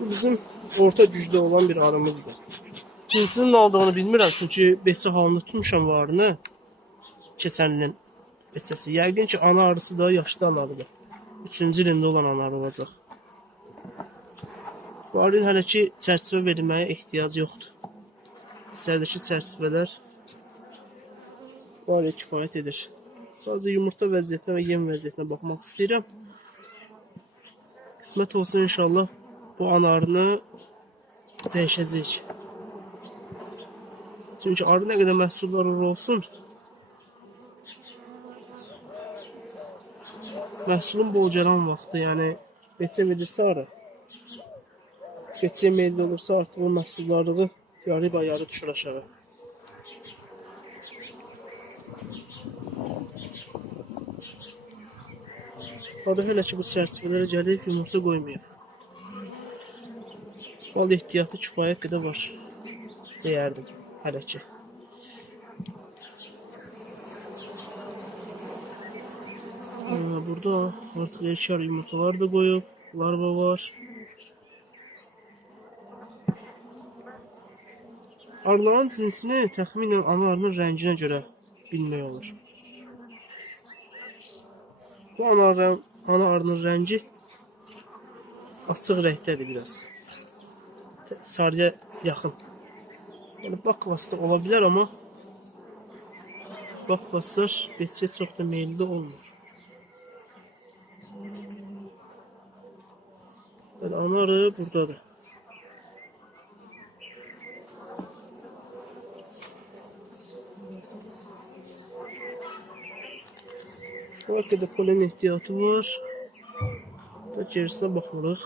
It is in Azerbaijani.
Bu bizim orta gücdə olan bir arımızdır. Cinsinin nə olduğunu bilmirəm, çünki beçə halını tutmuşam varını. Keçən ilin beçəsi. Yəqin ki, ana arısı da yaşlı anarıdır. 3-cü ilində olan anar olacaq. Bu arının hələ ki çərçivə verilməyə ehtiyac yoxdur. İçəridəki çərçivələr bu arıya kifayət edir. Sadəcə yumurta vəziyyətinə və yem vəziyyətinə baxmaq istəyirəm. Qismət olsun inşallah bu anarını dəyişəcəyik. Çünki arı nə qədər məhsullar olsun, məhsulun bol gələn vaxtı, yəni beçə verirsə arı, beçəyə meyilli olursa artıq o məhsullarlığı yarı düşür aşağı. Arı hələ ki bu çərçivələrə gəlib yumurta qoymayıb. Bal ehtiyatı kifayət qədər var, deyərdim hələ ki. Burada artıq erkər yumurtalar da qoyub, larva var. Arıların cinsini təxminən ana arının rənginə görə bilmək olur. Bu ana arının rəngi açıq rəngdədir biraz. Sarıya yaxın. Yəni bakvasda ola bilər, amma bakvaslar beçəyə çox da meyilli olmur. Yəni ana arı buradadır. Şu vakədə polen ehtiyatı var. Da gerisinə baxırıq.